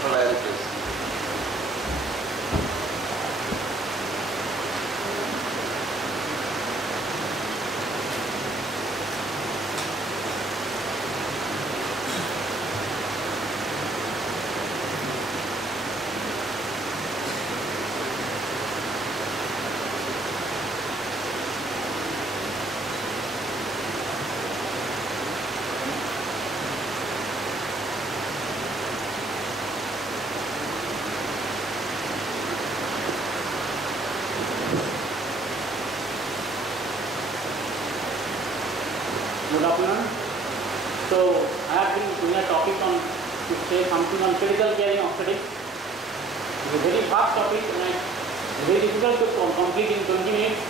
priorities. Good afternoon. So I have been doing a topic on to say something on critical care in obstetrics. It's a very vast topic and it's very difficult to complete in 20 minutes.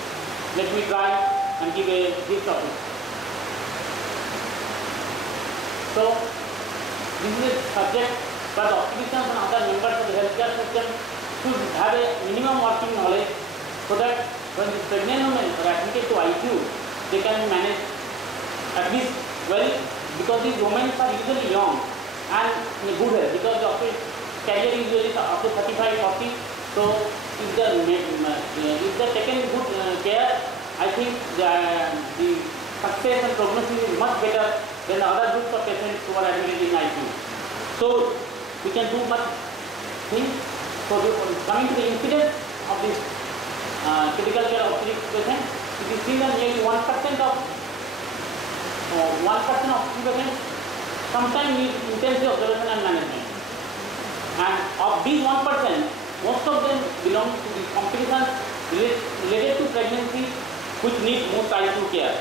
Let me try and give a brief topic. So this is a subject that obstetricians and other members of the healthcare system should have a minimum working knowledge so that when the pregnant women are admitted to ICU, they can manage at least well, because these women are usually young and in good health, because the career is usually up to 35-40. So if they're taken good care, I think the success and prognosis is much better than the other groups of patients who are admitted in ICU. So we can do much things. So coming to the incidence of this critical care obstetrics patient, it is seen that nearly 1% of patients sometimes need intensive observation and management. And of these 1%, most of them belong to the complications related to pregnancy which need most ICU care.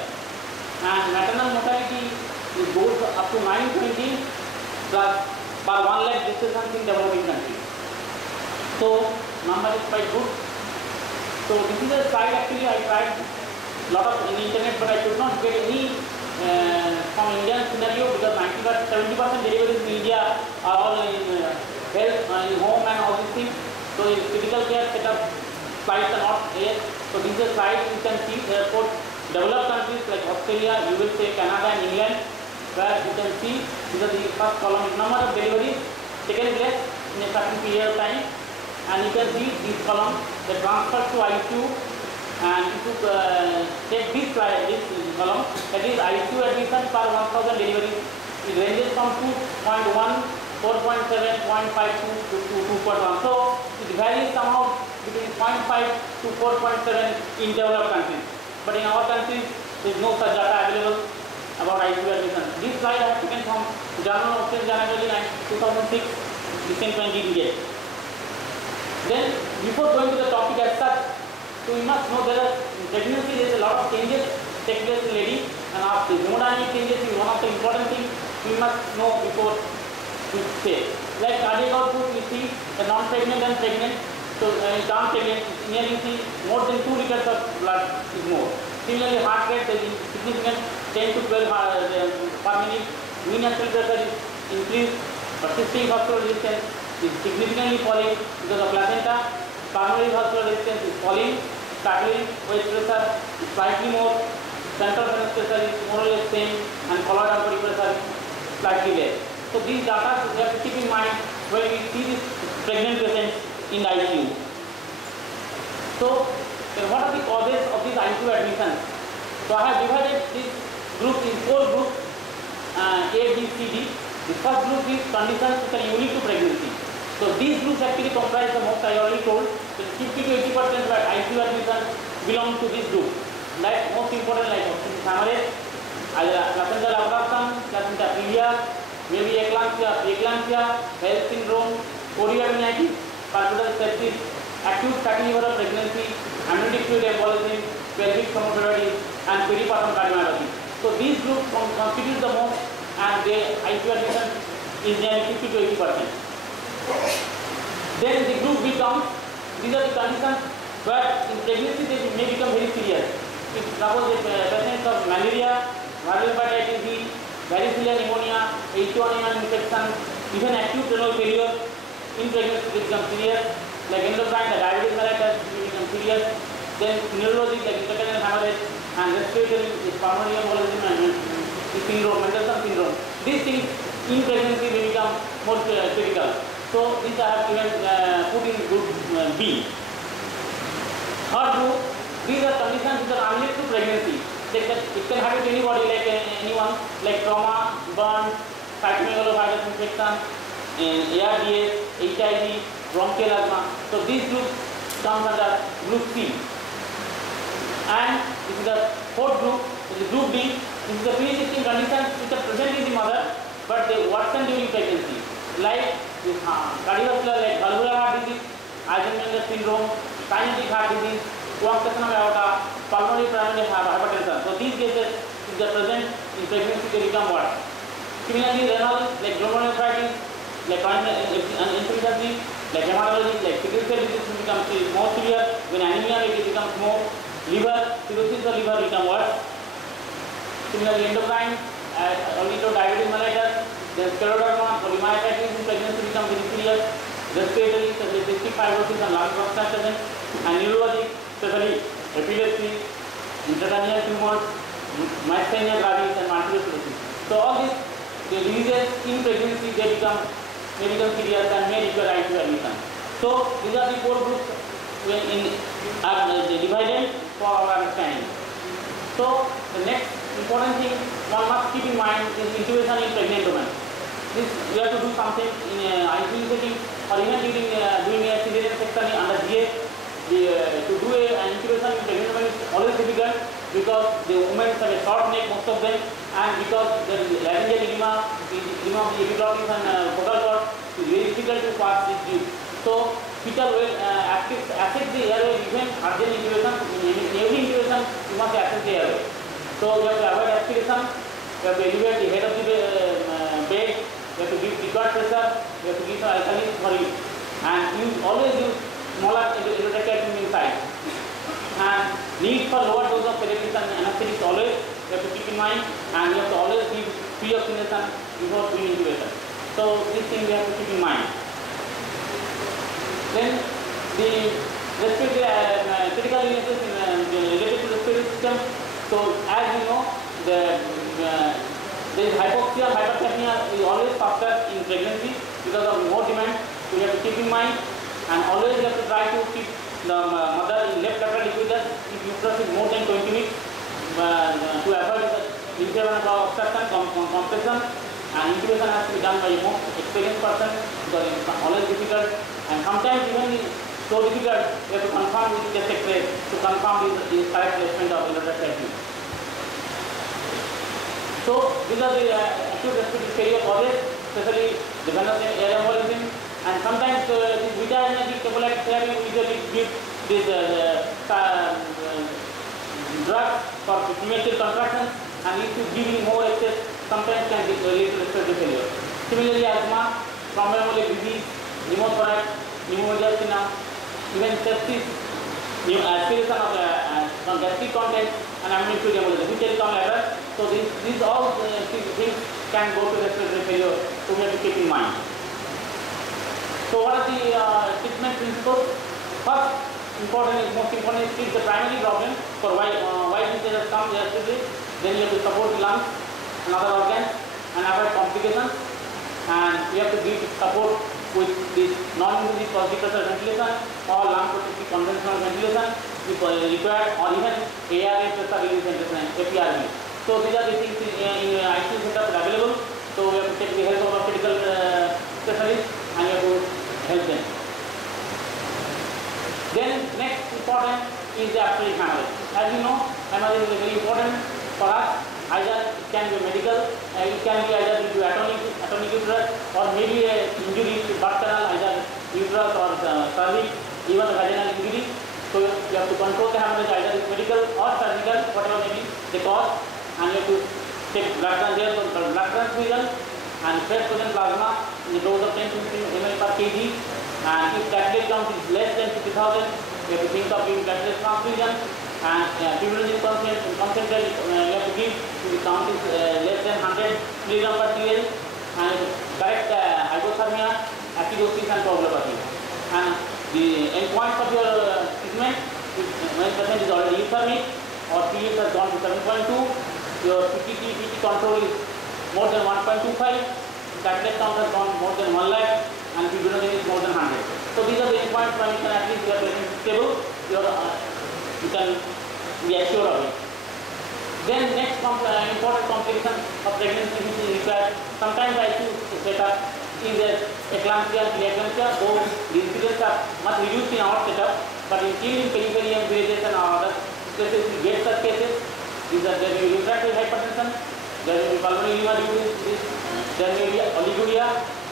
And maternal mortality goes up to 920 plus per 1 lakh gestations in developing countries. So number is quite good. So this is a slide actually I tried a lot of in the internet, but I could not get any from Indian scenario, because 70% deliveries in India are all in health, in home and all these things. So in critical care setup slides are not there. So this is a slide you can see for developed countries like Australia, USA, Canada and England, where you can see these are the first column is number of deliveries taken place in a certain period of time, and you can see this column the transfer to ICU. And if you take this column, that is ICU admission per 1000 deliveries, it ranges from 2.1, 4.7, 0.52 to 2.1. So it varies somehow between 0.5 to 4.7 in developed countries. But in our countries, there is no such data available about ICU admission. This slide I have taken from Journal of January 2006, recent 20 days. Then before going to the topic as such, so we must know that in pregnancy there is a lot of changes take place in lady, and after hemodynamic changes is one of the important things we must know before we say. Like cardiac output, we see the non-pregnant and pregnant. So non-pregnant, nearly see more than 2 liters of blood is more. Similarly, heart rate is significant, 10 to 12 per minute. Mean arterial pressure is increased, but systemic vascular resistance is significantly falling because of placenta. Pulmonary vascular resistance is falling. Capillary wedge pressure is slightly more, central venous pressure is more or less same, and colloid artery pressure is slightly less. So these data we have to keep in mind when we see these pregnant patients in ICU. So what are the causes of these ICU admissions? So I have divided this group in 4 groups, A, B, C, D. The first group is conditions which are unique to pregnancy. So these groups actually comprise the most I already told. So 50 to 80% of ICU admissions belong to this group. Like most important, like hemorrhage, placental abruption, placenta previa, maybe eclampsia, health syndrome, chorioamnionitis, pulmonary sepsis, acute fatty liver of pregnancy, amniotic fluid embolism, pelvic hemoptysis, and peripartum cardiomyopathy. So these groups constitute the most, and the ICU admission is nearly 50 to 80%. Then the group B comes, these are the conditions where in pregnancy they may become very serious. If suppose the patient of malaria, viral hepatitis B, varicella pneumonia, H1N1 infection, even acute renal failure in pregnancy they become serious. Like endocrine, the diabetes mellitus become serious. Then neurologic, like intracranial hemorrhage, and respiratory, the pulmonary embolism and syndrome, Mendelssohn syndrome. These things in pregnancy may become more critical. So these I have given put in group B. Third group, these are conditions which are unrelated to pregnancy. It can happen to anybody, like anyone, like trauma, burn, cytomegalovirus infection, ARDS, HIV, bronchial asthma. So these groups come under group C. And this is the fourth group, this is group D. This is the pre-existing conditions which are present in the mother, but they worsen during pregnancy, like this cardiovascular, like valvular heart disease, Eisenmenger syndrome, cyanotic heart disease, coarctation of aorta, pulmonary primary hypertension. So these cases, if they are present in pregnancy, they become worse. Similarly, renal, like glomerulonephritis, like insufficiency, like hematology, like sickle cell disease becomes more severe. When anemia, it becomes more. Liver, cirrhosis of liver become worse. Similarly, endocrine, only to diabetes mellitus, then scleroderma, polymyositis in pregnancy becomes very serious. Respiratory, such as cystic fibrosis and lung obstruction, and neurologic, especially epilepsy, intracranial tumors, myasthenia gravis, and multiple sclerosis. So all these diseases in pregnancy may become serious and may require ICU admission. So these are the four groups divided for our understanding. So the next important thing one must keep in mind is intubation in pregnant women. This we have to do something in ICU setting, or even during doing a cesarean section under GA. To do an intubation in pregnant women is always difficult because the women have a short neck, most of them, and because there is laryngeal edema of the epiglottis and vocal cord, it is very difficult to pass this tube. So fetal will assess the airway even urgent intubation. In every intubation you must assess the airway. So you have to avoid aspiration, you have to elevate the head of the bed, you have to give cricoid pressure, you have to give some alkalis for it, and always use smaller endotracheal tube inside. And need for lower dose of sedatives and anesthetics always you have to keep in mind, and you have to always give free oxygenation before doing intubation. So this thing we have to keep in mind. Then the respiratory critical illnesses related to the respiratory system. So as you know, the hypoxia, hypercapnia is always faster in pregnancy because of more demand. So you have to keep in mind, and always you have to try to keep the mother in left lateral decubitus if uterus is more than 20 weeks to avoid the intravenous obstruction, compression, and intubation has to be done by a most experienced person because it is always difficult, and sometimes even so difficult you have to confirm with chest X-ray to confirm the correct placement of endotracheal tube. So these are the acute respiratory failure causes, especially the venous air embolism, and sometimes this beta-energetic capillarytic therapy usually give this drug for premature contractions, and if you give more excess, sometimes can lead to respiratory failure. Similarly, asthma, thromboembolic disease, pneumothorax, pneumonia, even sepsis, aspiration of gastric content, and amniotic embolism, which will come later. So these all things can go to respiratory failure, so we have to keep in mind. So what are the treatment principles? First, most important is treat the primary problem for why this has come yesterday. Then you have to support the lungs and other organs and avoid complications, and you have to give support with this non-invasive positive pressure ventilation or lung protective conventional ventilation if required, or even ARWAY pressure release ventilation, APRV. So these are the things in ICU setup available. So we have to take the help of a critical specialist and you have to help them. Then next important is the apnea hemorrhage. As you know, hemorrhage is very important for us. Either it can be medical, it can be either due to atomic uterus, or maybe a injury to birth canal, either uterus or cervix, even vaginal injury. So you have to control the hemorrhage either with medical or surgical, whatever may be the cause, and you have to take blood transfusion and fresh frozen plasma in the dose of 10 to 15 ml per kg. And if platelet count is less than 50,000, you have to think of giving platelet transfusion. And fibrinogen concentrate you have to give if the count is less than 100 mg per kg, and correct hypothermia, acidosis, and coagulopathy. And the endpoints of your treatment, when patient is already euthermic or pH has gone to 7.2, your PT control is more than 1.25, platelet count has gone more than 1 lakh, and fibrinogen months when you can at least your patient is stable, you can be assured of it. Then next important complication of pregnancy which is required, sometimes ICU setup is eclampsia and preeclampsia, though the incidents are much reduced in our setup, but in periphery and villages and other places we get such cases. There will be refractory hypertension, there will be pulmonary edema due to this, there will be oliguria,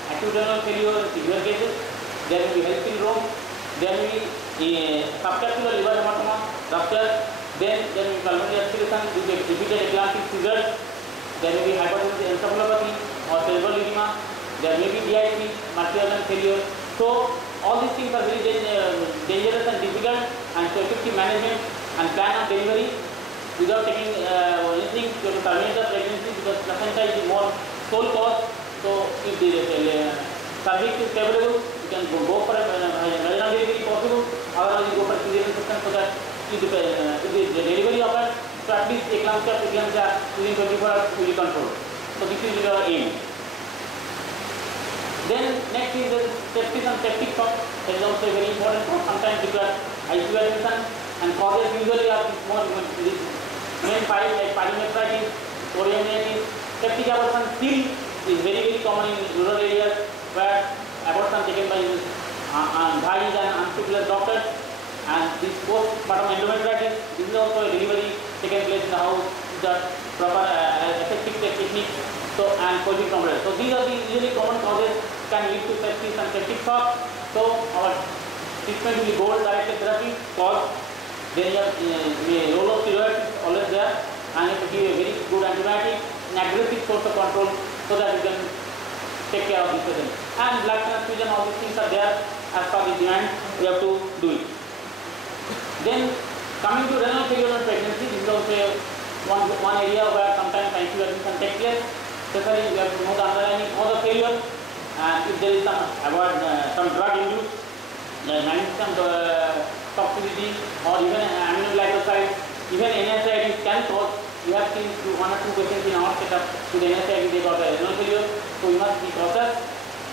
acute renal failure in severe cases, there will be health syndrome, there will be subcapsular liver hematoma, rupture, then there will be pulmonary aspiration due to repeated eclamptic seizures, there will be hypertensive encephalopathy or cerebral edema, there may be DIC, multi-organ failure. So all these things are very dangerous and difficult, and so effective management and plan of delivery without taking anything to terminate the pregnancy, because placenta is the more sole cause. So if the cervix is favorable, you can go for a vaginal delivery possible, otherwise you go for cesarean section, so that if the delivery occurs, so at least eclampsia, preeclampsia within 24 hours will be controlled. So this is your aim. Then next is the sepsis and septic shock. That is also a very important point. Sometimes because ICU admission and causes usually are more main five like pyelonephritis, chorioamnitis, septic abortion still is very common in rural areas where abortion taken by guys and unscrupulous doctors, and this postpartum endometritis, this is also a delivery taken place in the house with the proper aseptic technique, so and Covid compressed. So these are the usually common causes can lead to sepsis and septic shock. So our treatment will be gold directed therapy cause. Then your role of steroids is always there, and you have to give a very good antibiotic, an aggressive source of control, so that you can take care of this patient. And blood transfusion, all these things are there as per the demand. We have to do it. Then coming to renal failure and pregnancy, this is also one area where sometimes ICU admission takes place. Especially we have to know the underlying cause of failure, and if there is some drug induced some toxicity or even aminoglycosides, even NSAIDs can cause. We have seen one or two patients in our setup with NSAID, they got a renal failure, so we must be cautious.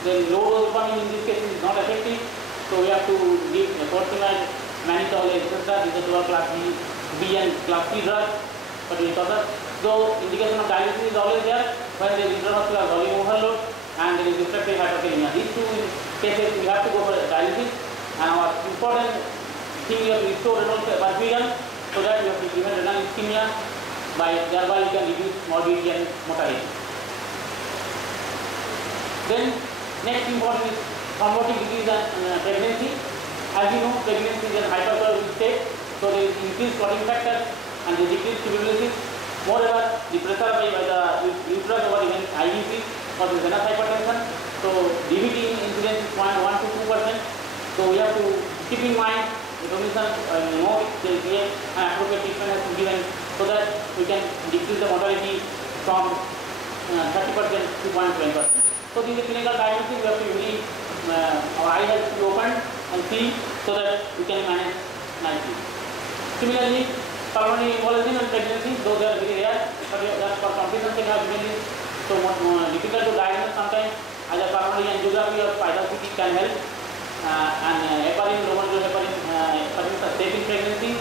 Then low dose dopamine in this case is not effective, so we have to give cortisone, mannitol, etc. These are class B and class C drugs, but we cautious. So indication of dialysis is always there when there is intravascular volume overload and there is refractory hypercapnia. These two cases we have to go for dialysis, and our important thing we have to restore renal perfusion, so that we have to prevent renal ischemia, thereby you can reduce morbidity and mortality. Then next important is thrombotic disease and pregnancy. As you know, pregnancy is a hypertrophic state, so there is increased clotting factor and the decreased tuberculosis. Moreover, the pressure by the uterus over even IVC causes venous hypertension. So DVT incidence is 0.1 to 2%. So we have to keep in mind the condition, know and appropriate treatment has to be given, so that we can decrease the mortality from 30% to 0.20%. So this is clinical diagnosis. We have to really our eye has to be opened and see, so that we can manage nicely. Similarly, pulmonary embolism and pregnancy, though they are very rare, but that's for complications they have been so difficult to diagnose sometimes. Either pulmonary angiography or spiral CT can help, and heparin, Roman heparin are safe in pregnancy,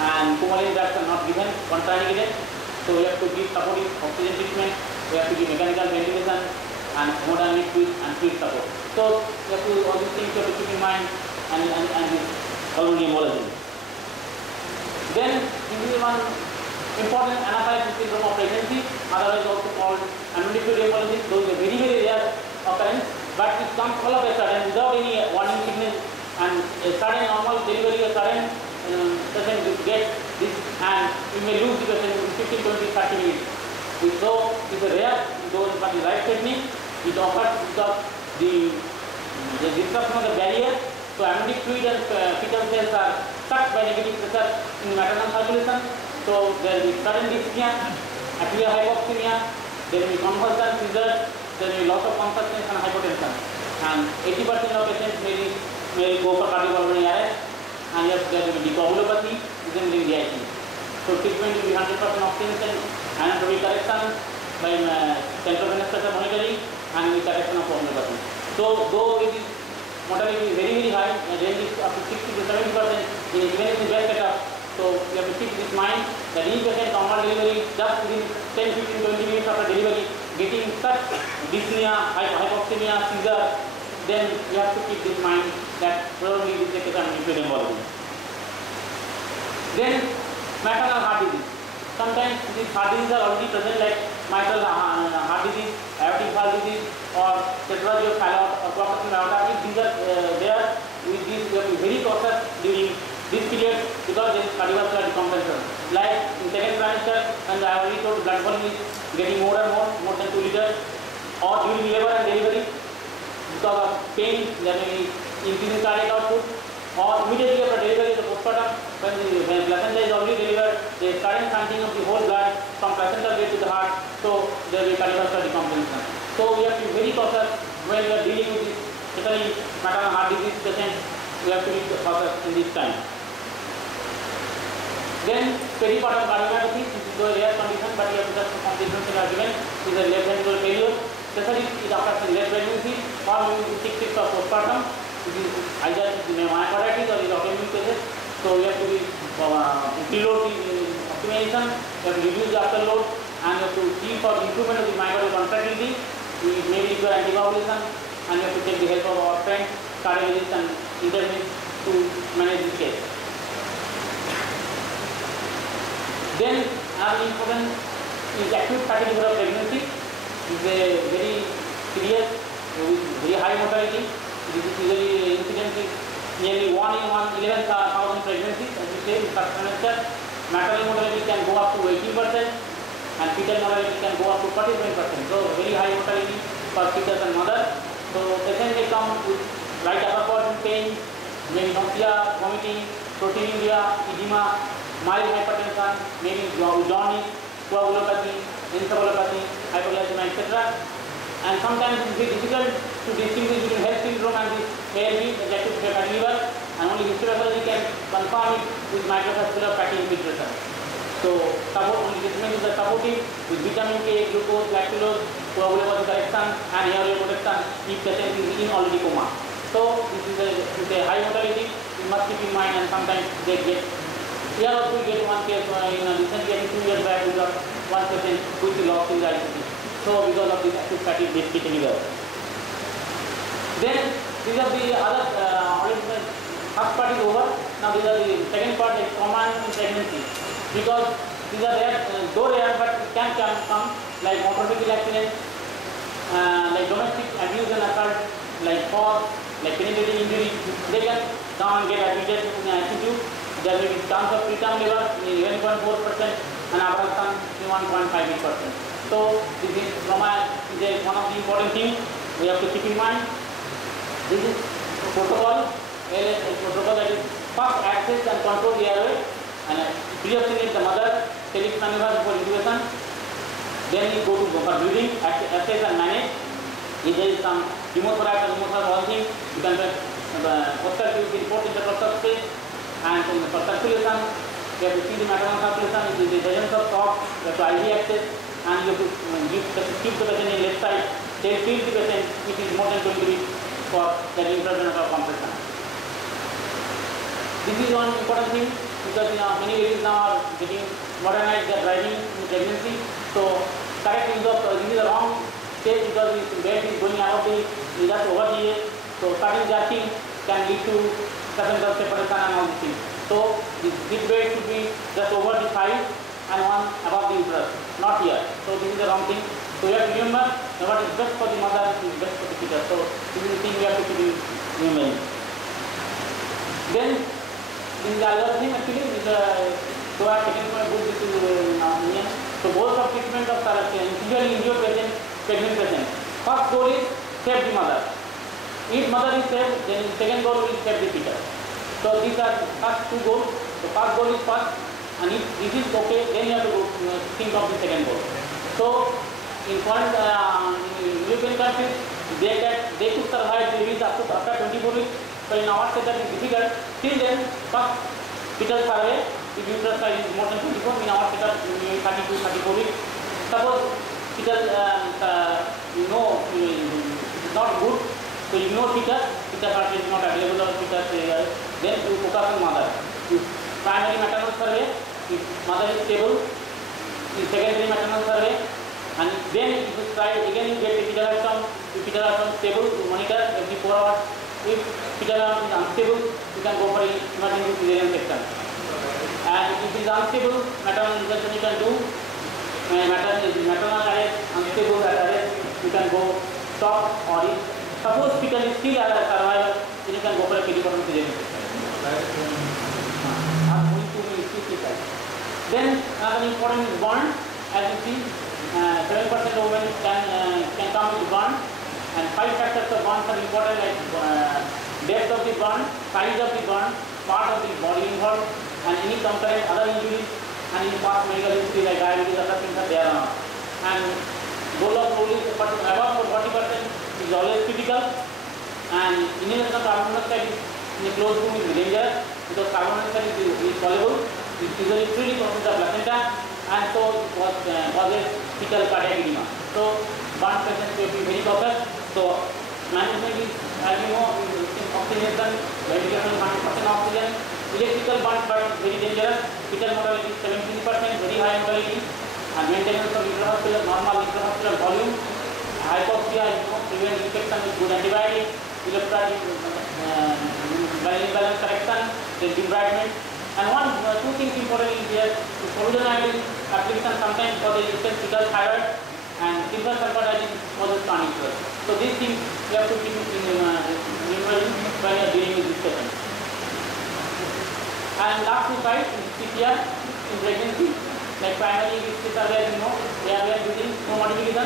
and coumarin drugs are not given, contraindicated. So we have to give supportive oxygen treatment, we have to give mechanical ventilation and hemodynamic and fluid support. So we have to all these things you have to keep in mind, and this pulmonary embolism. Then this is one important anaphylaxis syndrome of pregnancy, otherwise also called amniotic fluid embolism. Those are very rare occurrence, but it comes all of a sudden without any warning signal, and a sudden normal delivery, a sudden patient gets this, and we may lose the patient in 15, 20, 30 minutes. So it's a rare, though but the right technique, it occurs because the disruption of the barrier. So amniotic fluid and fetal cells are sucked by negative pressure in maternal circulation. So there will be sudden dyspnea, apnea, hypoxia, there will be convulsion, seizures, there will be loss of consciousness and hypotension. And 80% of patients may go for cardiopulmonary arrest, and yes, there will be coagulopathy resembling DIC. So treatment will be 100% oxygen, anatomic correction by central venous pressure monitoring, and with correction of coagulopathy. So though it is mortality is very high, range is up to 70% even in the best setup. So you have to keep this mind that each patient normal delivery just within 10, 15, 20 minutes after delivery getting such dyspnea, hypoxia, seizure, then you have to keep this mind that probably this is a case of acute embolism. Then maternal heart disease. Sometimes these heart diseases are already present like mitral heart disease, aortic valve disease, or tetralogy of Fallot or processing aorta. If these are there, with these we have to be very cautious during this period because there is cardiovascular decompensation. Like in second trimester, when I already told blood volume is getting more and more than 2 liters, or during labor and delivery because of pain, there may be increasing cardiac output, or immediately after delivery, the postpartum, when placenta is already delivered, there is current shunting of the whole blood from placental gate to the heart, so there will be cardiovascular decompensation. So we have to be very cautious when we are dealing with this, especially maternal heart disease patients. We have to be cautious in this time. Then peripartum cardiomyopathy, this is a rare condition, but you have to just complications are given. This is a left ventricular failure. Especially it is after late pregnancy or maybe 6 weeks of postpartum. It is either myocarditis or is autoimmune cases. So we have to be preload the optimization, we have to reduce the afterload, and you have to see for the improvement of the myocardial contractility. We may require anticoagulation, and you have to take the help of our friends, cardiologists and internists to manage this case. Then another important is acute fatigue for pregnancy. It is a very serious with very high mortality. This is usually incidence is nearly 1 in 11,000 pregnancies, as we say in first trimester. Maternal mortality can go up to 18%, and fetal mortality can go up to 47%. So very high mortality for fetus and mother. So patient may come with right upper body pain, maybe nausea, vomiting, proteinuria, edema, mild hypertension, maybe jaundice, coagulopathy, encephalopathy, hypoglycemia, etc. And sometimes it is very difficult to distinguish between health syndrome and this ALV, the acute fatty liver, and only histopathology can confirm it with microvascular fatty infiltration. So only treatment is supportive with vitamin K, glucose, lactulose, coagulopathy correction, and AIRWAY protection if patient is in already coma. So this is a high mortality. You must keep in mind, and sometimes they get. Here also we get one case recently, 2 years back, we got one patient which lost his ICC. So because of this acute fatty liver. Then these are the other first part is over. Now these are the second part, like common pregnancy. Because these are rare, though rare, but it can come like motor vehicle accidents, like domestic abuse and assault, like fall, like penetrating injury. They can come and get admitted in ICU. There will be chance of preterm labor in 11.4% and abortion in 1.58%. So this is trauma is one of the important things we have to keep in mind. This is protocol, protocol that is first access and control the airway, and pre-oxygenate the mother, take it maneuver for intubation. Then you go to for breathing, assess and manage. If there is some pneumothorax or pneumothorax thing, you can obstructive report intercostal space. And for circulation, you have to see the maternal circulation, it is the presence of shock, you have to IV access, and you have to keep the patient in left side, take the patient which is more than 20 weeks for the introduction of compression. This is one important thing because many ladies now are getting modernized, they are driving in pregnancy. So correct use of this is the wrong stage because the bed is going out the just over the age. So sudden jerking can lead to placental separation and all these things. So this bed should be just over the thigh and one above the uterus, not here. So this is the wrong thing. So you have to remember what is best for the mother is best for the fetus. So this is the thing we have to keep in mind. Then this is the other thing actually is so I have taken my book, this is Indian. So goals of treatment of severely injured patient, pregnant patient. First goal is save the mother. If mother is saved, then the second goal will save the fetus. So these are first two goals. The first goal is first, and if this is okay, then you have to think of the second goal. So in foreign European countries, they could survive babies after 24 weeks. So in our state that is difficult. Till then, first fetal survey, if uterus size is more than 24, in our setup, 32-34 weeks. Suppose fetal, is not good. So ignore fetus, fetus heart is not available or fetus, then you focus on primary maternal survey, if mother is stable, in secondary maternal survey, and then if you try again you get the fetal outcome. If fetal outcome stable, you monitor every 4 hours. If fetal outcome is unstable, you can go for emergency cesarean section. And if it is unstable, maternal intervention you can do. Maternal arrest, unstable arrest, you can go stop, or if suppose fetal is still survival, then you can go for a pediatric cesarean section. Then another important is burn. As you see, 7% of women can come with burn, and 5 factors of burns are important, like depth of the burn, size of the burn, part of the body involved, and any concurrent other injuries, and in past medical history like diabetes, other things are there or not. And goal of rule is above 40% is always critical, and inhalation of carbon monoxide in a closed room is dangerous because carbon monoxide is soluble. It usually freely crosses the placenta, and so causes fetal cardiac edema. So burn patients will be very cautious. So management is, as you know, oxygenation, ventilation 100% oxygen. Electrical burns are very dangerous. Fetal mortality is 17%, very high mortality. And maintenance of intrahospital, normal intrahospital volume. Hypoxia, prevent infection with good antibiotic. Electrolyte imbalance correction, then debridement. And two things important is here: Povidine-iodine application sometimes for the infant fetal thyroid, and silver sulfide causes carnivore. So these things you have to keep in memory when you are dealing with this patient. And last two sides is CPR in pregnancy, like primary visits are there, you know, they are using no modification.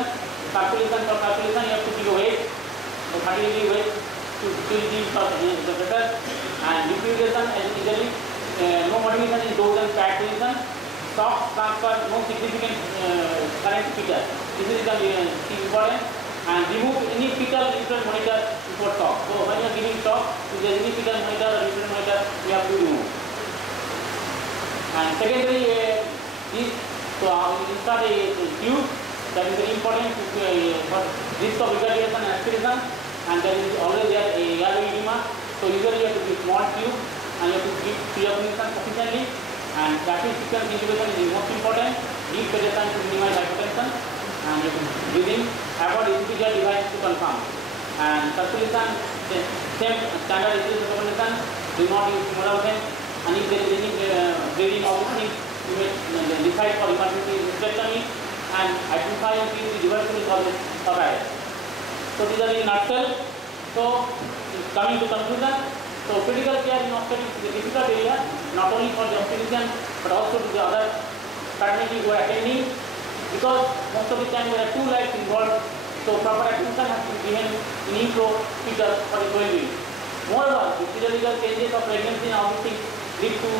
Calculation for calculation, you have to give a weight, so 30 weight to the better. And decubitus as usually. No modification in dose and fat position, soft transfer, no significant current fetal. This is important. And remove any fetal nutrient monitor before shock. So when you are giving shock, if there is any fetal monitor or nutrient monitor, you have to remove. And secondary is to install a tube that is very important for risk of regurgitation and aspiration, and there is always there a airway edema. So usually you have to give small tube, and you have to give pre-oxygenation sufficiently, and rapid sequence intubation is the most important. Deep sedation to minimize hypertension, and you have to breathing, avoid individual device to confirm. And circulation, same standard is recommendation, do not use morphine, and if there is any bleeding or anything, you may decide for emergency hysterectomy, and identify and treat the reversible causes of arrest. So these are in a nutshell. So coming to conclusion, so critical care in obstetrics is a difficult area, not only for the obstetrician but also to the other fraternity who are attending, because most of the time there are 2 lives involved. So proper attention has to be given in intro fetal for the 12 weeks. Moreover, the physiological changes of pregnancy and all these things lead to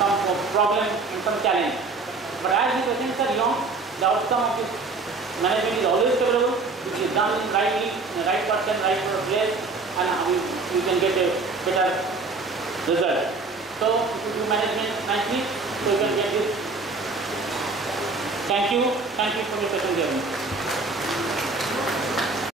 some problem and some challenge. But as the patients are young, the outcome of this management is always favorable. It is done rightly, in the right person, right place, and we can get a better result. So if you do management nicely, so you can get this. Thank you for your patient hearing.